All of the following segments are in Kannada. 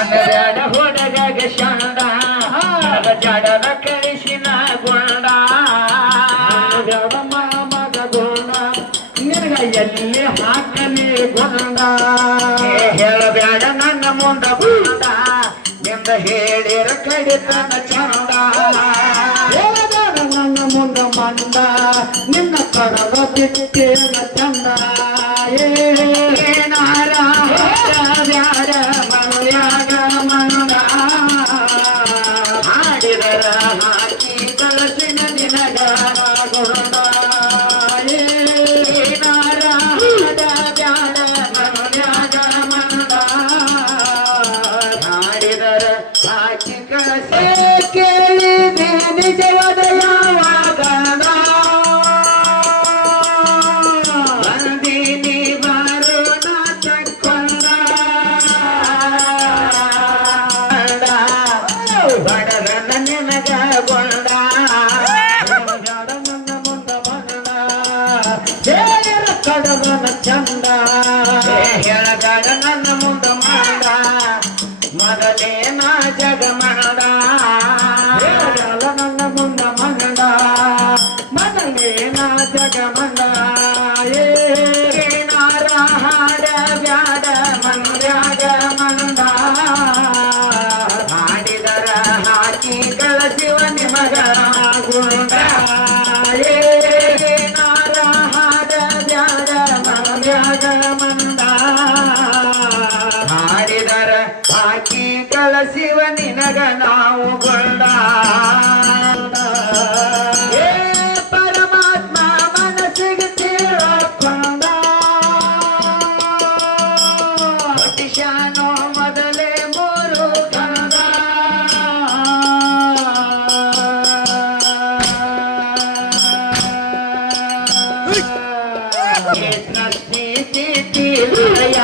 ಅನ್ನಬ್ಯಾಡ ಹುಡುಗಗ ಶಂಡ ಜಡದ ಕಳಿಸಿನ ಗುಂಡ ಅನ್ನಬ್ಯಾಡ ಮಾಮಗ ಗುಣ ನಿನಗ ಎಲ್ಲಿ ಹಾಕಲಿ ಗುಂಡ ಹೇಳಬ್ಯಾಡ ನನ್ನ ಮುಂದ ಬಂದ ನಿಂದ ಹೇಳಿರ ಕಡಿತನ ಚಂದ ಹೇಳಬೇಡ ನನ್ನ ಮುಂದ ಮಂದ ನಿನ್ನ ಕಡದ ಬಿಟ್ಟೇನ ಚಂದ ಏನಾರ ಬ್ಯಾಡ ಮನುಯಾಗ ಮಂದ ಹಾಡಿದರ ಹಾಕಿ ಕಳಸಿನ ನಿನಗ ಗುಂಡ ಏನಾರ ಬ್ಯಾಡ ಮನುಯಾಗ ಮಂದ ಹಾಡಿದರ ಹಾಕಿ ಕಳಸಿ ಕೇಳಿದೆ ನಿಜವಾದ ಯಾವಾಗ ಬಂದೀನಿ ಬಾರು ನಾಚಕೊಂಡ ಬಡದನ ನಿನಗ ಗೊಂಡ ಬ್ಯಾಡ ನನ್ನ ಮುಂದ ಮಂದ ಹೇಳಿರ ಕಡದನ ಚಂದ ಹೇಳದಾಗ ನನ್ನ ಮುಂದ ಮಾಡ ಮೊದಲೇ ನಾ ಜಗ ಮಾಡ ಹೇಳಲ್ಲ ನನ್ನ ಮುಂದ ಮಂದ ಮೊದಲೇನ ಜಗ ಮಂದ ಏನಾರ ಹಾಡ ಬ್ಯಾಡ ಮಂದ್ಯಾಗ ಮಂದ ಹಾಡಿದರ ಹಾಕಿ ಕಳಸಿವ ನಿಮಗ ಗುಂಡ ಏನಾರ ಹಾಡ ಬ್ಯಾಡ ಮಂದ್ಯಾಗ ಮಂದ ಹಾಡಿದರ ಹಾಕಿ ಕಳಸಿವ ನಿನಗ ನಾವು ಗುಂಡ ಏ ಪರಮಾತ್ಮ ಮನಸ್ಸಿಗೆ ತಿಳ್ಕೊಂಡ ಪಟಿಶಾನೋ ಮೊದಲೇ ಮೂರು ಗಂಧ ಸ್ಥಿತಿಲಯ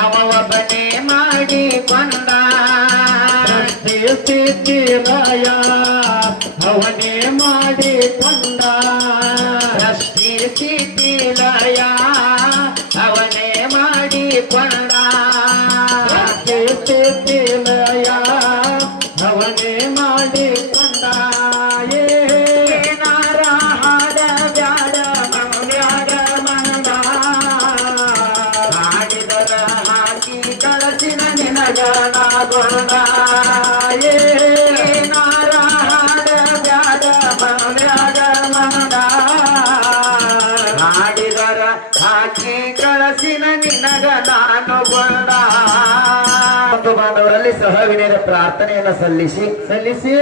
ಅವ ಒಬ್ಬನೇ ಮಾಡಿಕೊಂಡ ಸ್ಥಿತಿಲಯ ಅವನೇ ಮಾಡಿಕೊಂಡ ಸ್ಥಿತಿಲಯ ಅವನೇ ಮಾಡಿಕೊಂಡ ಸ್ಥಿತಿಲಯ ಅವನೇ ಮಾಡಿಕೊಂಡ ಏನಾರ ಹಾಡ ಬ್ಯಾಡ ಮೌಲ್ಯಾಗ ಮಂದ ಹಾಡಿದರ ಹಾಕಿ ಕಳಸಿನ ನಿನಗ ಗೊಂಡ ಏನಾರ ಹಾಡ ಬ್ಯಾಡ ಮೌಲ್ಯಾಗ ಮಂದ ಹಾಡಿದರ ಹಾಕಿ ಕಳಸಿನ ನಿನಗ ನಾನು ಗೊಂಡ ಬಂಧು ಬಾಂಧವರಲ್ಲಿ ಸಹವಿನಯದ ಪ್ರಾರ್ಥನೆಯನ್ನು ಸಲ್ಲಿಸಿ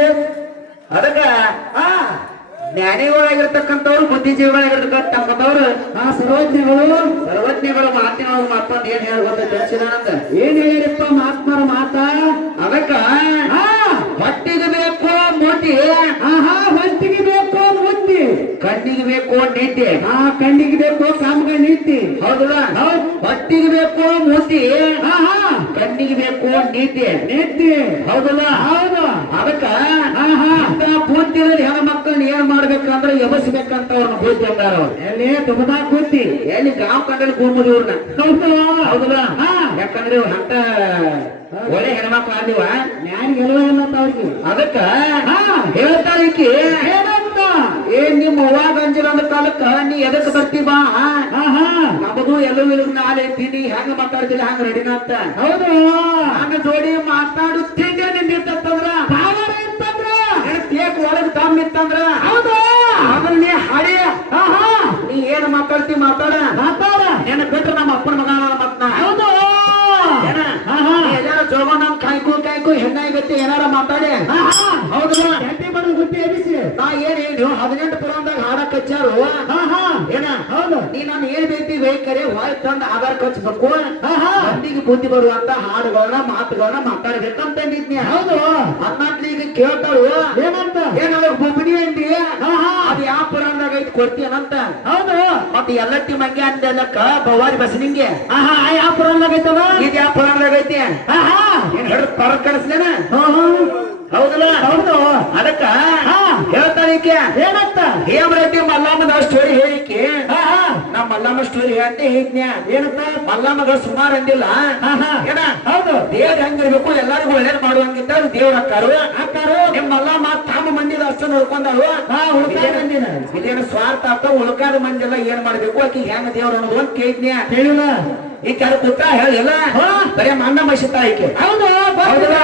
ಅದಕ್ಕ ಆ ಜ್ಞಾನಿಗಳಾಗಿರ್ತಕ್ಕಂಥವ್ರು ಬುದ್ಧಿಜೀವಿಗಳಾಗಿರ್ತಕ್ಕಂಥವ್ರು ಸರ್ವಜ್ಞಗಳು ಮಾತಿನ ಮತ್ತೊಂದು ಏನ್ ಹೇಳಿ ಗೊತ್ತಿದ್ದಾನಂದ ಏನ್ ಹೇಳಿರಪ್ಪ ಮಹಾತ್ಮರ ಮಾತಾ ಅದಕ್ಕ ಹೊಟ್ಟಿಗೆ ಬೇಕು ಮುಟ್ಟಿ ಹೊತ್ತಿಗೆ ಬೇಕು ಮುತ್ತಿ ಕಣ್ಣಿಗೆ ಬೇಕು ನಿದ್ದೆ ಕಣ್ಣಿಗೆ ಬೇಕು ಕಾಮಗ ನೀತಿ ಹೌದಲ್ಲ ಹೊಟ್ಟಿಗೆ ಬೇಕು ಮುಟ್ಟಿ ಕಣ್ಣಿಗೆ ಬೇಕು ನಿದ್ದೆ ನೀತಿ ಹೌದಲ್ಲ ಹೌದು ಅದಕ್ಕ ಪೂರ್ತಿಯಲ್ಲಿ ಹೆಣ್ಣು ಮಕ್ಕಳನ್ನ ಏನ್ ಮಾಡ್ಬೇಕಂದ್ರೆ ಎಬಸ್ಬೇಕಂತ ಅವ್ರನ್ನ ಬುದ್ಧಿ ಅಂದಾರ ಅವ್ರು ಎಲ್ಲಿ ತುಂಬಾ ಕೂತಿ ಎಲ್ಲಿ ಗಾಂವ್ ಕಂಡಲ್ಲಿ ಕೂರ್ಮುದು ಇವ್ರನ್ನ ಹೌದು ಹೌದಲ್ಲ ಯಾಕಂದ್ರೆ ಇವ್ರು ಅಂತ ಒಳ್ಳೆ ಹೆಣ್ಮಕ್ಳು ಆದಿವ ಯಾರಿಗೆ ಎಲ್ಲ ಅವ್ರಿಗೆ ಅದಕ್ಕ ಹೇಳ್ತಾರಿಕಿ ಏನಂತ ಏನ್ ನಿಮ್ಮ ಅವ್ವಾಗ ಅಂಜಿಲ್ಲ ಅಂದ ಕಾಲಕ್ಕ ನೀ ಎದಕ್ ಬರ್ತಿ ಬಾ ನಮಗೂ ಎಲ್ಲವೂ ಇಲ್ಲ ನಾಳೆ ತಿನಿ ಹೆಂಗ ಮಾತಾಡ್ತಿಲ್ಲ ಹಂಗ ರೆಡಿನ ಅಂತ ಹೌದು ಹಂಗ ಜೋಡಿ ಮಾತಾಡುತ್ತಿದ್ದೆ ನಿಂದಿತ್ತಂದ್ರ ಪಾವರ ಇರ್ತಂದ್ರ ತೇಕ್ ಒಳಗ್ ತಮ್ಮ ಇತ್ತಂದ್ರ ಹೌದು ಆದ್ರೆ ನೀ ಹಡಿ ನೀ ಏನ್ ಮಾತಾಡ್ತಿ ಮಾತಾಡ ಮಾತಾಡ ಏನ ಬಿಟ್ರ ನಮ್ಮ ಅಪ್ಪನ ಮಗ ಮತ್ನ ಹೌದು ಏನ ಎಲ್ಲಾರ ಜೋಗ ನಮ್ ಕಾಯ್ಕು ಹೆಣ್ಣಾಗತ್ತಿ ಏನಾರ ಮಾತಾಡಿ ಹೌದಲ್ಲ ಗಟ್ಟಿ ಮಾಡೋದು ಗುಟ್ಟಿ ಎಬಿಸಿ ನಾ ಏನ್ ಹೇಳಿ 18 ಪುರಾಣದಾಗ ಹಾಡಕ್ ಹಚ್ಚಾರು ಏನ ಹೌದು ನೀ ನಾನು ಏನ್ ಬೇಕು ವೇಕರೆ ವಾಯ್ ತಂದ ಆಧಾರ ಕಚ್ಬೇಕು ಮಂದಿಗೆ ಬುದ್ಧಿ ಬರುವಂತ ಹಾಡುಗಳನ್ನ ಮಾತುಗಳನ್ನ ಮಾತಾಡ್ಬೇಕಂತ ಅಂದಿದ್ನಿ ಹೌದು ಅನ್ನಂತ ಈಗ ಕೇಳ್ತಾಳು ಏನಂತ ಏನ್ ಅವ್ರಿಗೆ ಬುಬ್ಬಿನಿ ಅಂದಿ ಅದು ಯಾವ ಪುರಾಣದಾಗ ಐತಿ ಕೊಡ್ತೀಯನಂತ ಹೌದು ಮತ್ತೆ ಎಲ್ಲಟ್ಟಿ ಮಂಗೆ ಅಂದೆಲ್ಲಕ್ಕ ಬವಾರಿ ಬಸನಿಂಗೆ ಯಾವ ಪುರಾಣದಾಗ ಐತದ ಇದು ಯಾವ ಪುರಾಣದಾಗ ಐತಿ ಏನ್ ಹಿಡಿದು ಪರ ಕಳಿಸ್ಲೇನ ಹೌದಲ್ಲ ಹೌದು ಅದಕ್ಕ ಹೇಳ್ತಾಳೆ ಈಕೆ ಏನಂತ ಹೇಮರೆಡ್ಡಿ ಮಲ್ಲಮ್ಮದ ಸ್ಟೋರಿ ಹೇಳಿಕೆ ಹಾ ಹಾ ನಾ ಮಲ್ಲಮ್ಮ ಸ್ಟೋರಿ ಹೇಳ್ತೆ ಹೇಳ್ತೀನಿ ಏನಂತ ಮಲ್ಲಮ್ಮಗ ಸುಮಾರು ಅಂದಿಲ್ಲ ಹಾ ಹಾ ಏನ ಹೌದು ದೇವ್ರ ಹೆಂಗಿರ್ಬೇಕು ಎಲ್ಲರಿಗೂ ಒಳ್ಳೇದ್ ಮಾಡುವಂಗಿದ್ದ ದೇವ್ರ ಅಕ್ಕಾರು ಅಕ್ಕಾರು ನಿಮ್ ಮಲ್ಲಮ್ಮ ತಾಮ ಮಂದಿದ ಅಷ್ಟ ನೋಡ್ಕೊಂಡಾಳು ಹಾ ಉಳ್ತಾಯ ಬಂದಿನ ಇದೇನು ಸ್ವಾರ್ಥ ಅಂತ ಉಳ್ಕಾದ ಮಂದಿಲ್ಲ ಏನ್ ಮಾಡ್ಬೇಕು ಆಕಿ ಹೆಂಗ ದೇವ್ರ ಅನ್ನೋದು ಅಂತ ಕೇಳಿದ್ನ್ಯ ಕೇಳಿಲ್ಲ ಈ ಕೆಲ ಕೂತ ಹೇಳಿಲ್ಲ ಹಾ. ಬರೇ ಮಣ್ಣ ಮಸಿತಾ ಈಕೆ ಹೌದು ಹೌದಲ್ಲ?